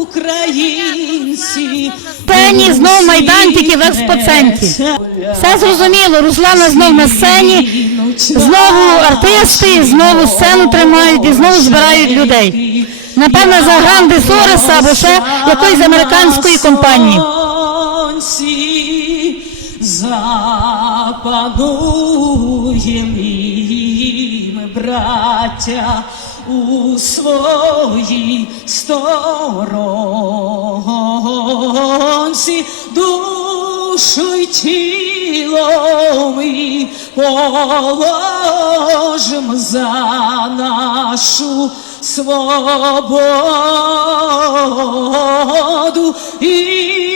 Українці. Сцені знов майданчики в експоцентрі. Все зрозуміло, Руслана знов на сцені, знову артисти, знову сцену тримають і знову збирають людей. Напевно, за гранди Сореса або ще якоїсь американської компанії. Запануєм ми, браття, у своїй сторонці. Душу й тіло ми положим за нашу свободу. І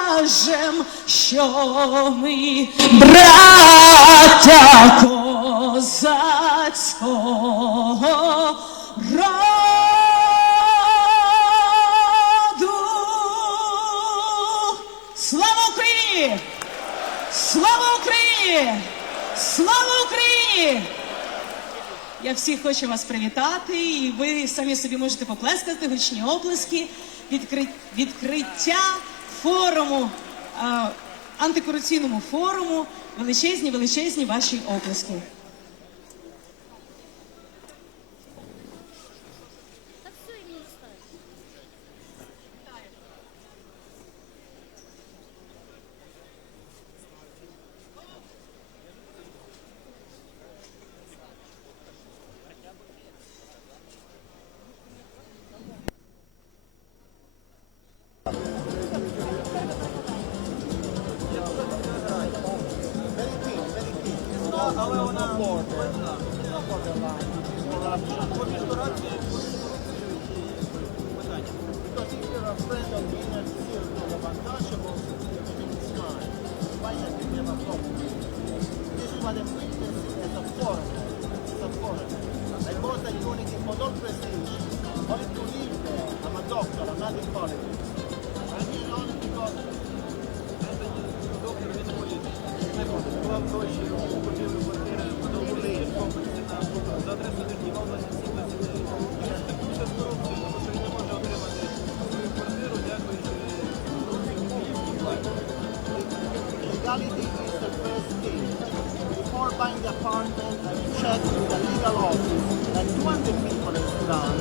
що ми браття козацького роду. Слава Україні! Слава Україні! Слава Україні! Я всіх хочу вас привітати, і ви самі собі можете поплескати гучні оплески. Відкри... Відкриття форуму, антикорупційному форуму. Величезні, величезні ваші оплески. This is what I'm witnessing as a foreigner. As a foreigner. I bought a unity for all prestige. Only to live there. I'm a doctor, I'm not in politics. I'm here only because legality is the first thing. Before buying the apartment, I check with the legal office that 200 people have done.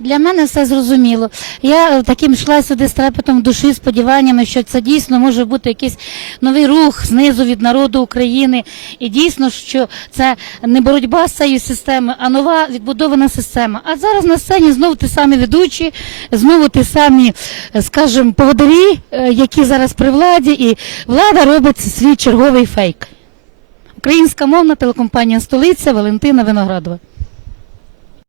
Для мене все зрозуміло. Я е, таким йшла сюди з трепетом душі, сподіваннями, що це дійсно може бути якийсь новий рух знизу від народу України. І дійсно, що це не боротьба з цією системою, а нова відбудована система. А зараз на сцені знову ті самі ведучі, знову ті самі, е, скажімо, поводарі, е, які зараз при владі, і влада робить свій черговий фейк. Українська мовна телекомпанія Столиця Валентина Виноградова.